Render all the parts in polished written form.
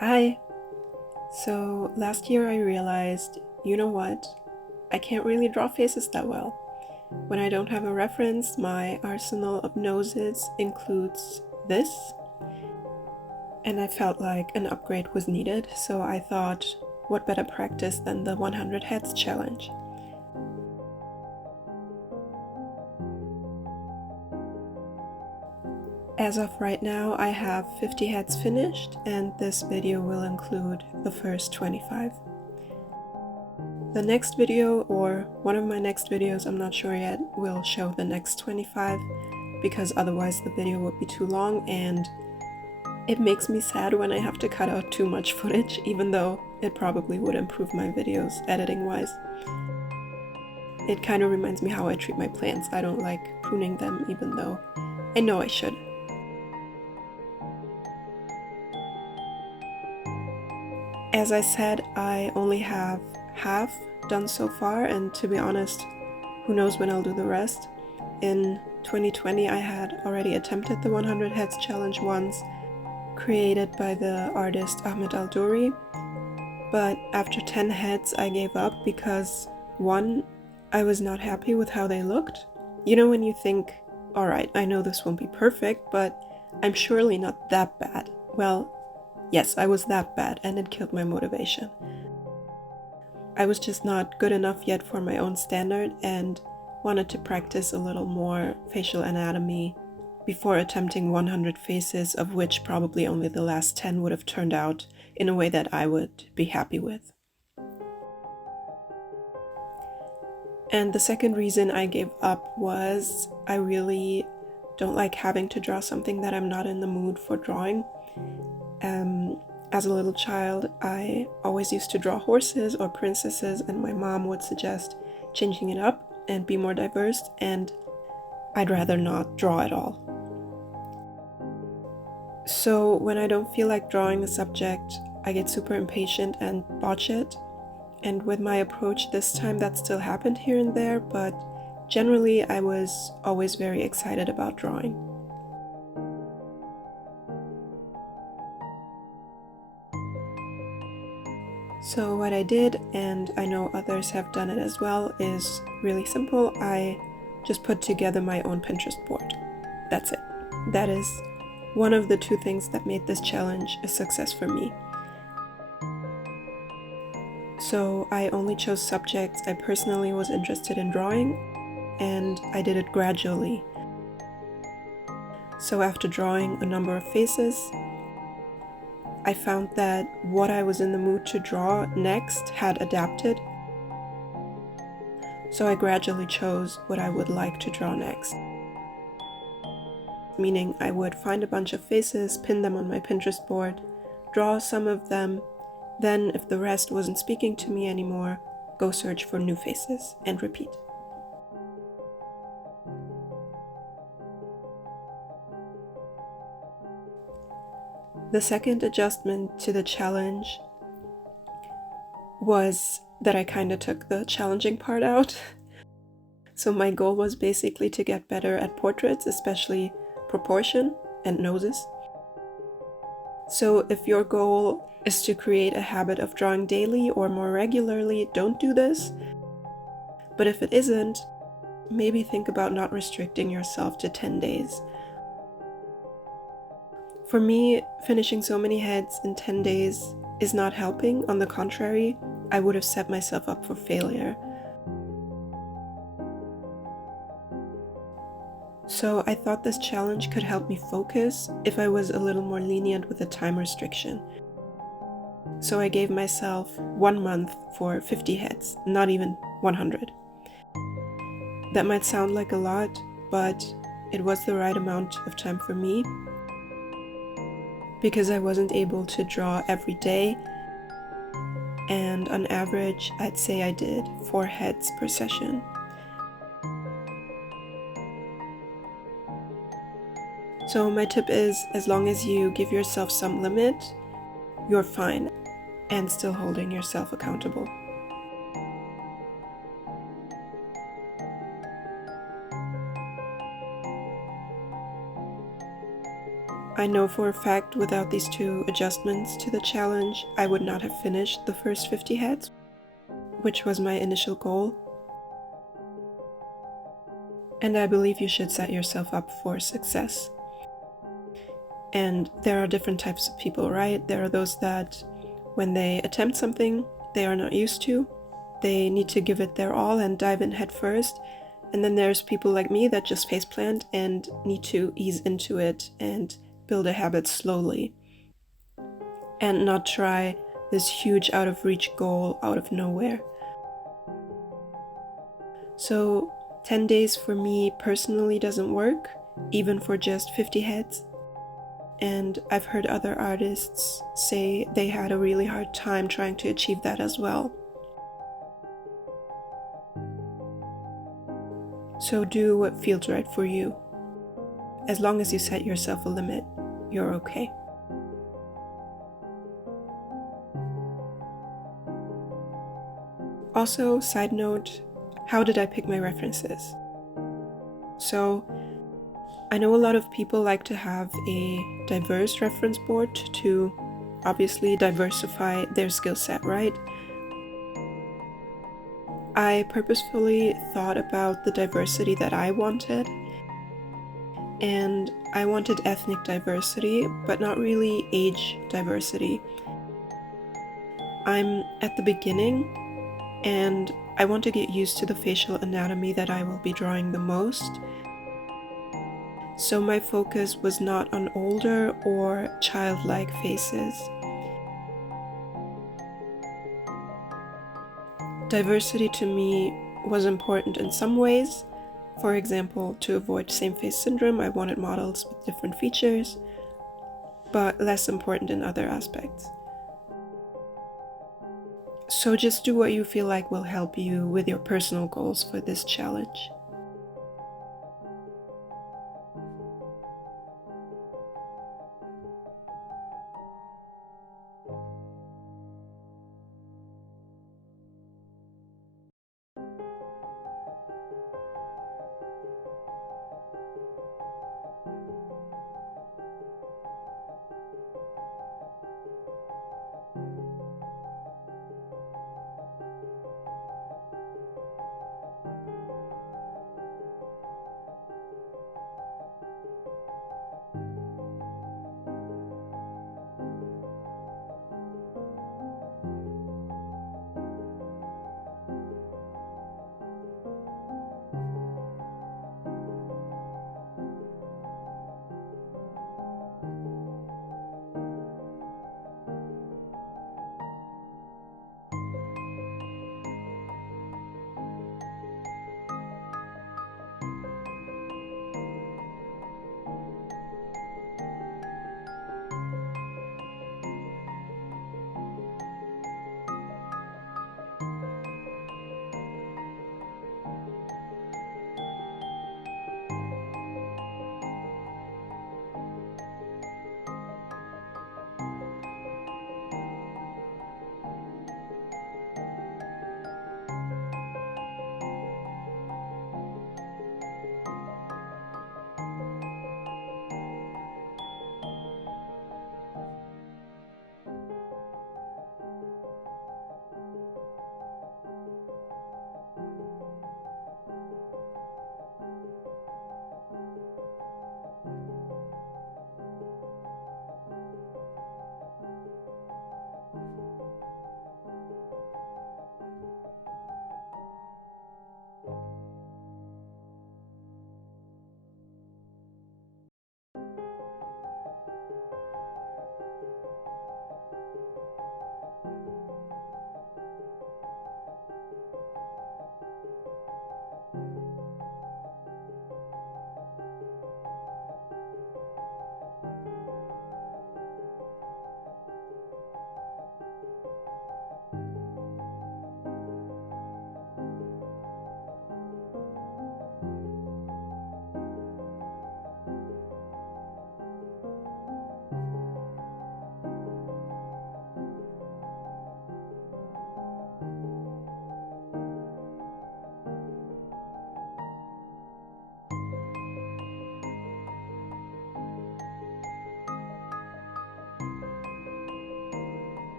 Hi! So last year I realized, you know what? I can't really draw faces that well. When I don't have a reference, my arsenal of noses includes this, and I felt like an upgrade was needed, so I thought, what better practice than the 100 Heads challenge? As of right now, I have 50 heads finished, and this video will include the first 25. The next video, or one of my next videos, I'm not sure yet, will show the next 25, because otherwise the video would be too long, and it makes me sad when I have to cut out too much footage, even though it probably would improve my videos editing-wise. It kind of reminds me how I treat my plants. I don't like pruning them, even though I know I should. As I said, I only have half done so far, and to be honest, who knows when I'll do the rest. In 2020 I had already attempted the 100 Heads challenge once, created by the artist Ahmed Al-Douri, but after 10 heads I gave up because, one, I was not happy with how they looked. You know when you think, alright, I know this won't be perfect, but I'm surely not that bad. Well, yes, I was that bad, and it killed my motivation. I was just not good enough yet for my own standard and wanted to practice a little more facial anatomy before attempting 100 faces, of which probably only the last 10 would have turned out in a way that I would be happy with. And the second reason I gave up was I really don't like having to draw something that I'm not in the mood for drawing. As a little child, I always used to draw horses or princesses, and my mom would suggest changing it up and be more diverse, and I'd rather not draw at all. So when I don't feel like drawing a subject, I get super impatient and botch it. And with my approach this time, that still happened here and there, but generally I was always very excited about drawing. So what I did, and I know others have done it as well, is really simple. I just put together my own Pinterest board. That's it. That is one of the two things that made this challenge a success for me. So I only chose subjects I personally was interested in drawing, and I did it gradually. So after drawing a number of faces, I found that what I was in the mood to draw next had adapted. So I gradually chose what I would like to draw next. Meaning I would find a bunch of faces, pin them on my Pinterest board, draw some of them, then if the rest wasn't speaking to me anymore, go search for new faces and repeat. The second adjustment to the challenge was that I kind of took the challenging part out. So my goal was basically to get better at portraits, especially proportion and noses. So if your goal is to create a habit of drawing daily or more regularly, don't do this. But if it isn't, maybe think about not restricting yourself to 10 days. For me, finishing so many heads in 10 days is not helping. On the contrary, I would have set myself up for failure. So I thought this challenge could help me focus if I was a little more lenient with the time restriction. So I gave myself 1 month for 50 heads, not even 100. That might sound like a lot, but it was the right amount of time for me, because I wasn't able to draw every day, and on average I'd say I did 4 heads per session. So my tip is, as long as you give yourself some limit, you're fine, and still holding yourself accountable. I know for a fact without these 2 adjustments to the challenge, I would not have finished the first 50 heads, which was my initial goal. And I believe you should set yourself up for success. And there are different types of people, right? There are those that when they attempt something they are not used to, they need to give it their all and dive in head first. And then there's people like me that just faceplant and need to ease into it and build a habit slowly and not try this huge out of reach goal out of nowhere. So 10 days for me personally doesn't work, even for just 50 heads. And I've heard other artists say they had a really hard time trying to achieve that as well. So do what feels right for you. As long as you set yourself a limit, you're okay. Also, side note, how did I pick my references? So, I know a lot of people like to have a diverse reference board to obviously diversify their skill set, right? I purposefully thought about the diversity that I wanted, and I wanted ethnic diversity, but not really age diversity. I'm at the beginning, and I want to get used to the facial anatomy that I will be drawing the most. So my focus was not on older or childlike faces. Diversity to me was important in some ways. For example, to avoid same face syndrome, I wanted models with different features, but less important in other aspects. So just do what you feel like will help you with your personal goals for this challenge.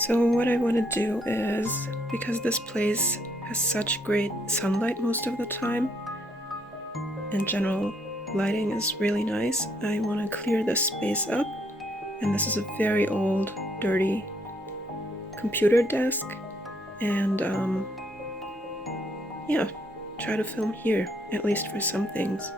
So what I want to do is, because this place has such great sunlight most of the time, and general lighting is really nice, I want to clear this space up. And this is a very old, dirty computer desk, and yeah, try to film here, at least for some things.